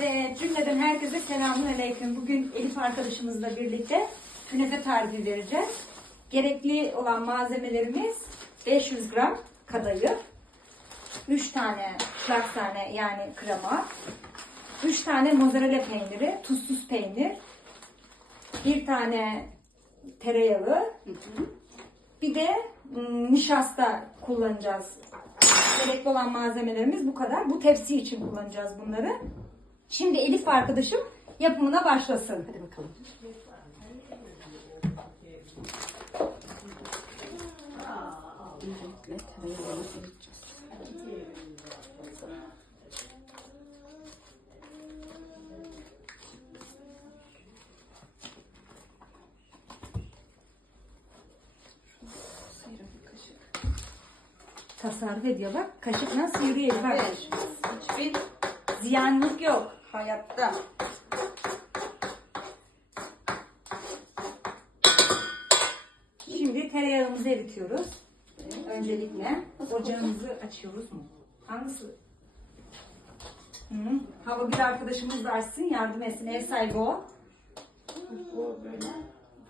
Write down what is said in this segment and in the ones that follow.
Evet, cümleden herkese selamünaleyküm. Bugün Elif arkadaşımızla birlikte künefe tarifi vereceğiz. Gerekli olan malzemelerimiz 500 gram kadayıf, 3 tane tane yani krema, 3 tane mozzarella peyniri, tuzsuz peynir, bir tane tereyağı, bir de nişasta kullanacağız. Gerekli olan malzemelerimiz bu kadar. Bu tepsi için kullanacağız bunları. Şimdi Elif arkadaşım yapımına başlasın. Hadi bakalım. Öncelikle tereyağını eriteceğiz. Tasarruf ediyor bak. Kaşık nasıl yürüyor Elif arkadaşım. Hiçbir Ziyanlık yok. Hayatta Şimdi tereyağımızı eritiyoruz. Öncelikle ocağımızı açıyoruz mu? Hangisi? Hı. Hava bir arkadaşımız da açsın, yardım etsin. Ev sahibi o. Böyle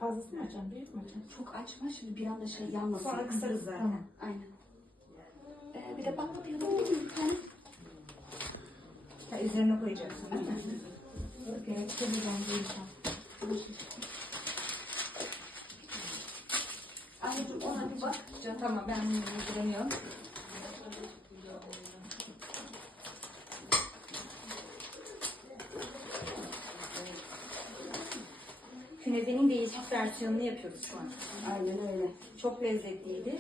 fazlasını açacağım, büyük mü açacağım? çok açma şimdi bir anda şey yanmasın. Sonra kısarız zaten. Tamam. Aynen. Ee, bir de bakla bir alabilir miyim bir tane? Ha, üzerine koyacaksın değil mi? Gerekli bir bence inşallah. Anneciğim ona bir bak. Canım, Tamam ben bunu ilgileniyorum. Künefenin değişik versiyonunu yapıyoruz şu an. Aynen öyle. Çok lezzetliydi.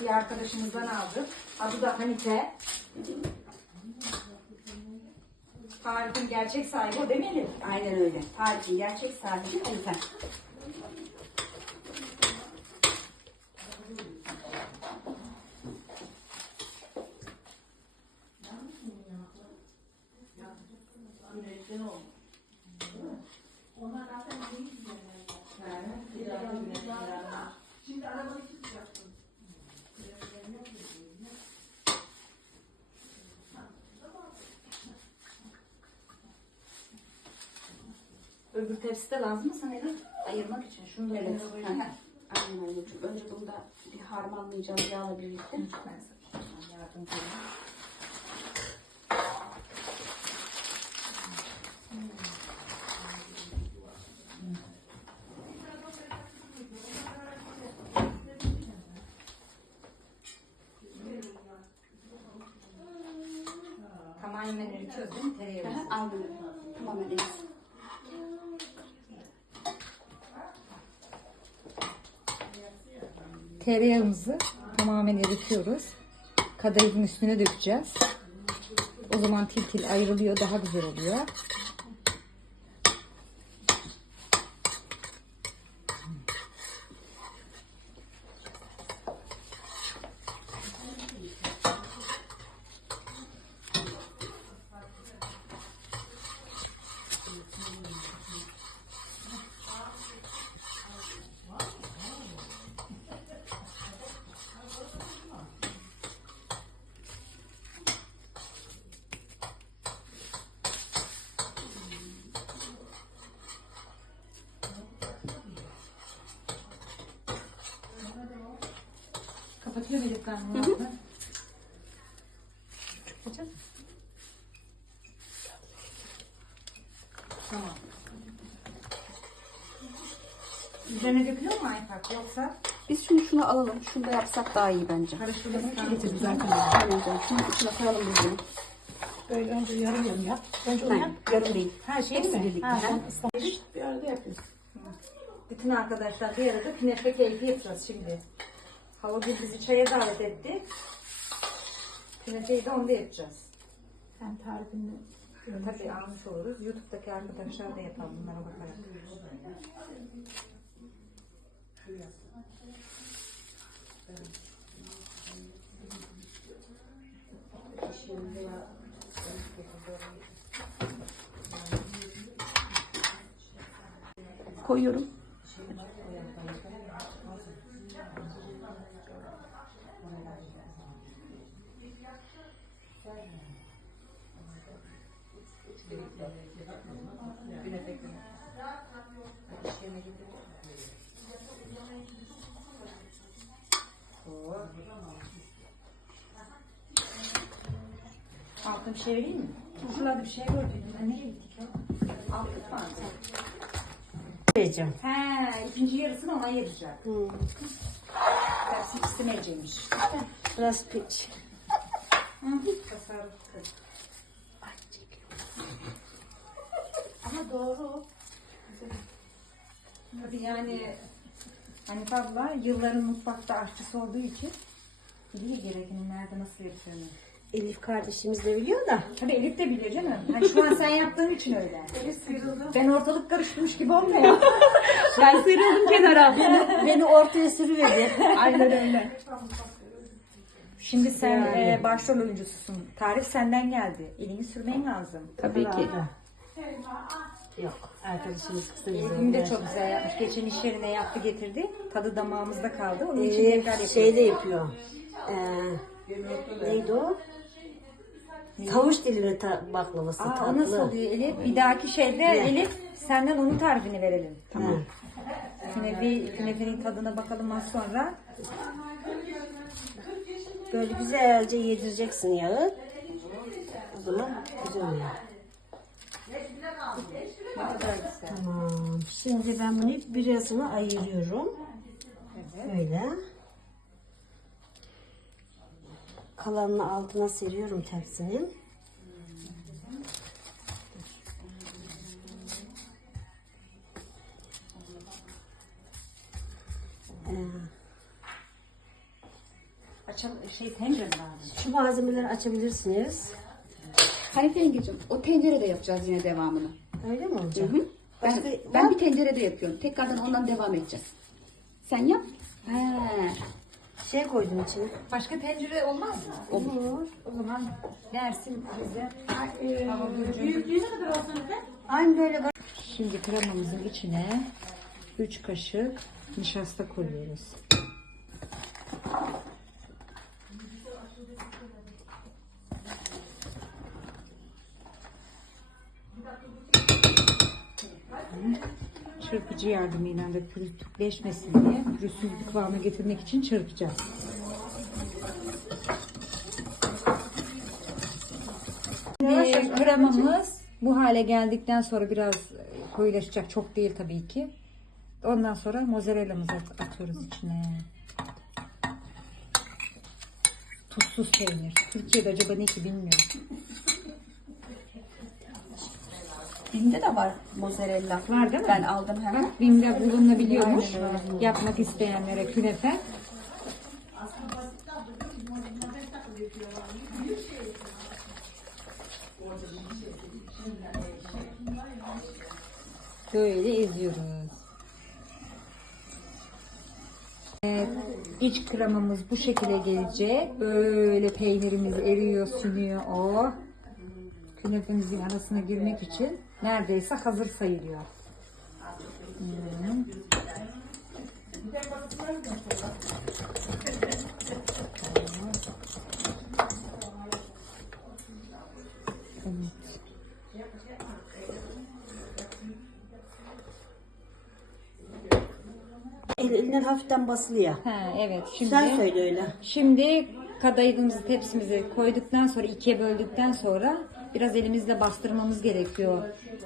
Bir arkadaşımızdan aldık. Adı da Hanife. Tarifin gerçek sahibi o Elif? Aynen öyle. Tarifin gerçek sahibi Hanife. Öbür tepsi de lazım mı sana Elif? Ayırmak için. Şunu da Evet. evet. koyayım. Aynen anneciğim. Önce bunu da bir harmanlayacağız yağla birlikte. Ben sana yardımcı olayım. Tamamen eritiyoruz değil mi tereyağı? Aynen öyle. Tamamen elit. Tereyağımızı tamamen eritiyoruz. Kadayıfın üstüne dökeceğiz. O zaman til til ayrılıyor, daha güzel oluyor. Kapatıyor muyuz ben bunu? Tamam. Üzerine dökülüyor mu Aypak yoksa Biz şimdi şunu alalım. Şunu da yapsak daha iyi bence. karıştırmasını zaten. Aynen öyle. Şunu içine koyalım biz bunu. Böyle önce yarım yarım yap. Önce onu yap, yarım değil. Her şey Hepsi mi? birlikte. Ha, Ha, ıslanmış. Bir arada yapıyoruz. Bütün arkadaşlar bir arada künefe keyfi yapacağız şimdi. Hava bir bizi çaya davet etti. Künefeyi de onda yapacağız. Sen tarifini görmüş. Tabii almış oluruz. Youtube'daki arkadaşlar da yapalım bunlara bakarak. Koyuyorum. İş yerine gidelim. Oo. Altın bir şey vereyim mi? Şurada bir şey gördüm. Ben nereye gittik ya? Altın vardı. Vereceğim. He, ikinci yarısını ona ayıracak. Hı. Tersi istemeyeceğimiş. Biraz piç. Ama doğru. Tabii yani Hanife abla yılların mutfakta aşçısı olduğu için biliyor gerekeni nerede nasıl yapacağını. Elif kardeşimiz de biliyor da. Tabii Elif de biliyor canım. Hani şu an sen yaptığın için öyle. Elif sıyrıldı. Ben ortalık karıştırmış gibi olmuyor. Ben sıyrıldım kenara. Beni ortaya sürüverdi. Aynen öyle. Şimdi sen Yani. e, başrol oyuncususun. Tarih senden geldi. Elini sürmen lazım. Tabii ki. Yok. Arkadaşımız kısa Elif'im de çok güzel yapmış. Geçen iş yerine yaptı getirdi. Tadı damağımızda kaldı. Onun için Elif tekrar yapıyoruz. şey de yapıyor. Ee, neydi o? Tavuş dilimi ta- baklavası Aa, tatlı. o nasıl oluyor Elif? Bir dahaki şeyde Ne? Elif senden onun tarifini verelim. Tamam. Künefe, künefenin tadına bakalım az sonra. Böyle güzelce yedireceksin yağı. O zaman güzel oluyor. Tamam. Şimdi ben bunu birazını ayırıyorum. Evet. Böyle. Kalanını altına seriyorum tepsinin. Şey tencere lazım. şu malzemeleri açabilirsiniz. Hanife yengeciğim o tencerede yapacağız yine devamını. Öyle mi olacak? Hı hı. Ben, Başka- ben bir tencerede yapıyorum. Tekrardan ondan devam edeceğiz. Sen yap. He. Şey koydum içine. Başka tencere olmaz mı? Olur. O zaman dersin bize. Büyüklüğü ne kadar olsun Aynı böyle Şimdi kremamızın içine 3 kaşık nişasta koyuyoruz. Çırpıcı yardımıyla da pürüzleşmesin diye pürüzsüz bir kıvama getirmek için çırpacağız. Şimdi kremamız bu hale geldikten sonra biraz koyulaşacak. Çok değil tabii ki. Ondan sonra mozzarellamızı at- atıyoruz içine. Tuzsuz peynir. Türkiye'de acaba ne ki bilmiyorum. Binde de var mozzarella. Var değil mi? Ben aldım hemen. Bak Bim'de bulunabiliyormuş. Yapmak isteyenlere künefe. Böyle eziyoruz. Evet, iç kremamız bu şekilde gelecek. Böyle peynirimiz eriyor, sünüyor. Oh. Künefemizin arasına girmek için neredeyse hazır sayılıyor. Hmm. Evet. elinden hafiften basılıyor. Ha, evet. Şimdi Sen söyle öyle. Şimdi kadayıfımızı tepsimizi koyduktan sonra ikiye böldükten sonra biraz elimizle bastırmamız gerekiyor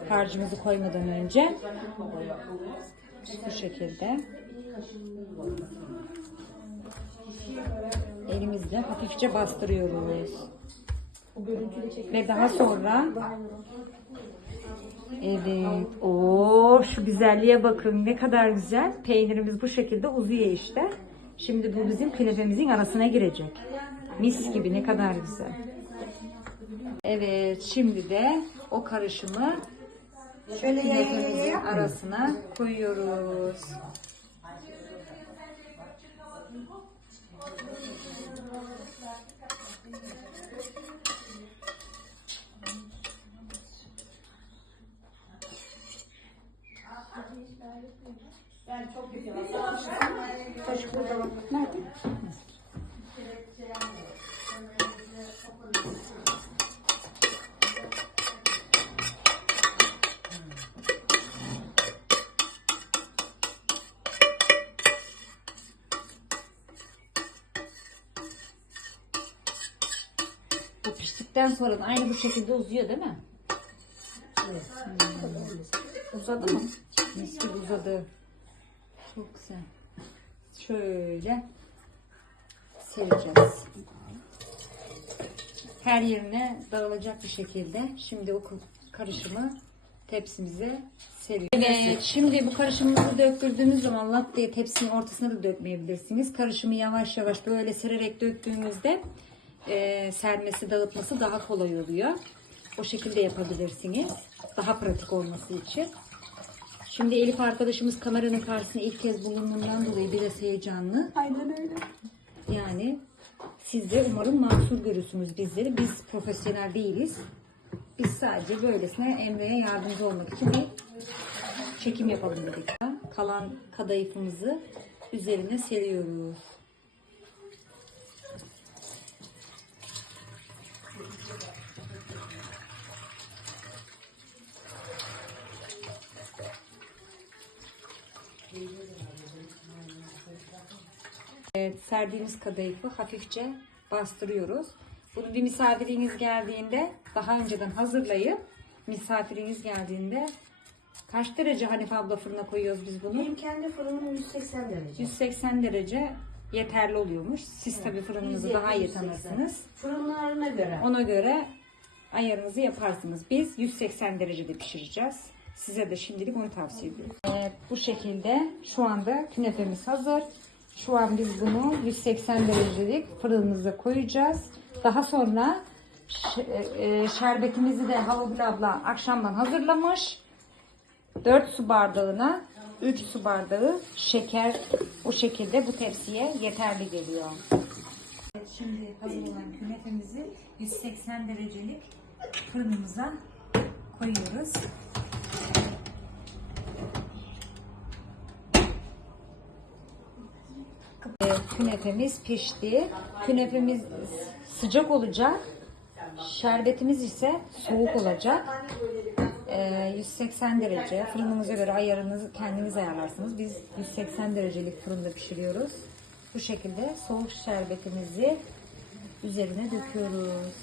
harcımızı koymadan önce. Bu şekilde. Elimizle hafifçe bastırıyoruz. Ve daha sonra Evet. Oo şu güzelliğe bakın ne kadar güzel. Peynirimiz bu şekilde uzuyor işte. Şimdi bu bizim künefemizin arasına girecek. Mis gibi ne kadar güzel. Evet şimdi de o karışımı Şöyle yaya yaya künefemizin yap. arasına koyuyoruz. Nerede? Piştikten sonra da aynı bu şekilde uzuyor değil mi? Evet. Uzadı mı? Mis gibi uzadı. Çok güzel. Şöyle sereceğiz. Her yerine dağılacak bir şekilde. Şimdi o karışımı tepsimize seriyoruz. Evet, şimdi bu karışımımızı döktürdüğünüz zaman lat diye tepsinin ortasına da dökmeyebilirsiniz. Karışımı yavaş yavaş böyle sererek döktüğünüzde e, sermesi, dağıtması daha kolay oluyor. O şekilde yapabilirsiniz. Daha pratik olması için. Şimdi Elif arkadaşımız kameranın karşısında ilk kez bulunduğundan dolayı biraz heyecanlı. Aynen öyle. Yani siz de umarım mahsur görürsünüz bizleri. Biz profesyonel değiliz. Biz sadece böylesine Emre'ye yardımcı olmak için bir çekim yapalım dedik. Kalan kadayıfımızı üzerine seriyoruz. Evet, serdiğimiz kadayıfı hafifçe bastırıyoruz. Bunu bir misafiriniz geldiğinde daha önceden hazırlayıp misafiriniz geldiğinde kaç derece Hanife abla fırına koyuyoruz biz bunu? Benim kendi fırınım 180 derece. 180 derece yeterli oluyormuş. Siz tabii fırınınızı daha iyi 170, tanırsınız. Fırınlarına göre. Ona göre ayarınızı yaparsınız. Biz 180 derecede pişireceğiz. Size de şimdilik onu tavsiye ediyorum. Evet, bu şekilde şu anda künefemiz hazır. Şu an biz bunu 180 derecelik fırınımıza koyacağız. Daha sonra ş- e, şerbetimizi de Havagül abla akşamdan hazırlamış. 4 su bardağına 3 su bardağı şeker o şekilde bu tepsiye yeterli geliyor. Evet, şimdi hazır olan künefemizi 180 derecelik fırınımıza koyuyoruz. Evet, künefemiz pişti. Künefemiz sıcak olacak. Şerbetimiz ise soğuk olacak. Ee, 180 derece. Fırınımıza göre ayarınızı kendiniz ayarlarsınız. Biz 180 derecelik fırında pişiriyoruz. Bu şekilde soğuk şerbetimizi üzerine döküyoruz.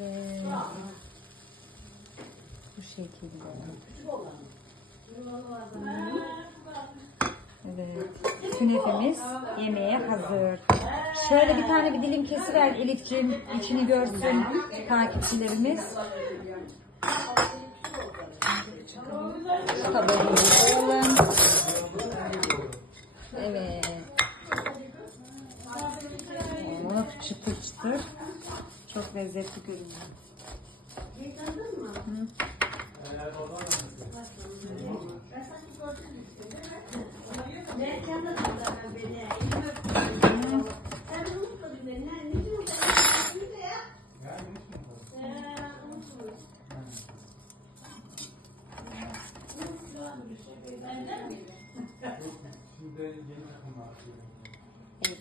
Evet. Bu şekilde. Evet. Künefemiz yemeğe hazır. Şöyle bir tane bir dilim kesiver Elif'ciğim. içini görsün takipçilerimiz. Şu kadarını koyalım. Evet. Oo, çıtır çıtır. Çok lezzetli görünüyor.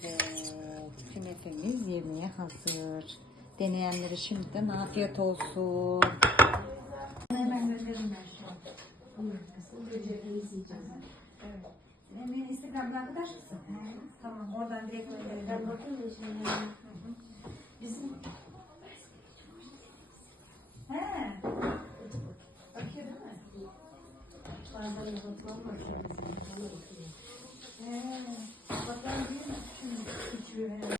Evet, künefemiz yemeğe hazır. Deneyenlere şimdiden afiyet olsun. Hemen gönderirim ben şu an. Evet. Instagram'da arkadaş mısın? Tamam, oradan direkt gönderirim. Ben bakayım da şimdi. Bizim... He. Bakıyor değil mi? Bazen. He. Bakalım değil mi? Şimdi.